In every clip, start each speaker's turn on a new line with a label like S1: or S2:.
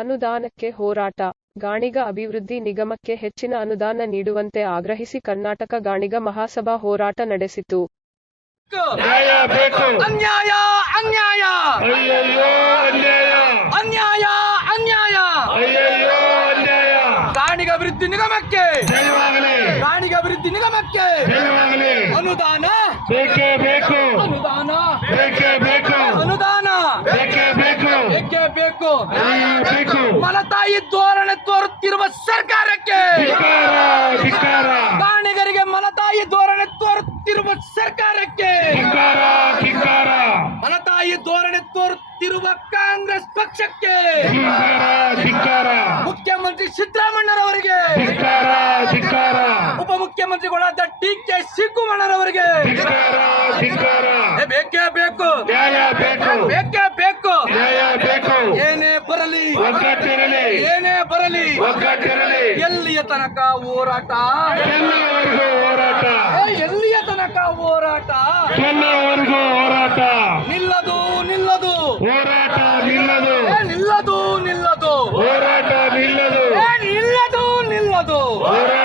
S1: ಅನುದಾನಕ್ಕೆ ಹೋರಾಟ ಗಾಣಿಗ ಅಭಿವೃದ್ಧಿ ನಿಗಮಕ್ಕೆ ಹೆಚ್ಚಿನ ಅನುದಾನ ನೀಡುವಂತೆ ಆಗ್ರಹಿಸಿ ಕರ್ನಾಟಕ ಗಾಣಿಗ ಮಹಾಸಭಾ ಹೋರಾಟ ನಡೆಸಿತು
S2: ಅನ್ಯಾಯ ಅನ್ಯಾಯ ಅನ್ಯಾಯ ಅನ್ಯಾಯ ಗಾಣಿಗ ಅಭಿವೃದ್ಧಿ ನಿಗಮಕ್ಕೆ ಗಾಣಿಗ ಅಭಿವೃದ್ಧಿ ನಿಗಮಕ್ಕೆ ಅನುದಾನ ಮಲತಾಯಿ ದೋರಣೆ ತುರುತಿರುವ ಸರ್ಕಾರಕ್ಕೆ
S3: ಧಿಕಾರ ಧಿಕಾರ
S2: ಬಾಣೆಗರಿಗೆ ಮಲತಾಯಿ ದೋರಣೆ ತುರುತಿರುವ ಸರ್ಕಾರಕ್ಕೆ
S3: ಧಿಕಾರ ಧಿಕಾರ
S2: ಮಲತಾಯಿ ದೋರಣೆ ತುರುತಿರುವ ಕಾಂಗ್ರೆಸ್ ಪಕ್ಷಕ್ಕೆ
S3: ಧಿಕಾರ ಧಿಕಾರ
S2: ಮುಖ್ಯಮಂತ್ರಿ ಸೀತಾರಾಮಣ್ಣರವರಿಗೆ
S3: ಧಿಕಾರ ಧಿಕಾರ
S2: ಉಪ ಮುಖ್ಯಮಂತ್ರಿಗಳಾದ ಟಿಕೆ ಸಿಕ್ಕಣ್ಣರವರಿಗೆ
S3: ಧಿಕಾರ ಧಿಕಾರ
S2: ಏ ಬೇಕೇ ಬೇಕು ಏನೇ ಬರಲಿ
S3: ವರ್ಷಾಚರಣೆ
S2: ಎಲ್ಲಿಯ ತನಕ ಹೋರಾಟ ಹೋರಾಟ ಎಲ್ಲಿಯ ತನಕ ಹೋರಾಟ
S3: ಹೋರಾಟ
S2: ನಿಲ್ಲದು ನಿಲ್ಲದು
S3: ಹೋರಾಟ ನಿಲ್ಲದು
S2: ನಿಲ್ಲದು ನಿಲ್ಲದು
S3: ಹೋರಾಟ ನಿಲ್ಲದು
S2: ನಿಲ್ಲದು ನಿಲ್ಲದು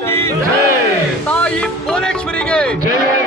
S2: की
S3: जय
S2: ताई बोलेश्वरी के
S3: जय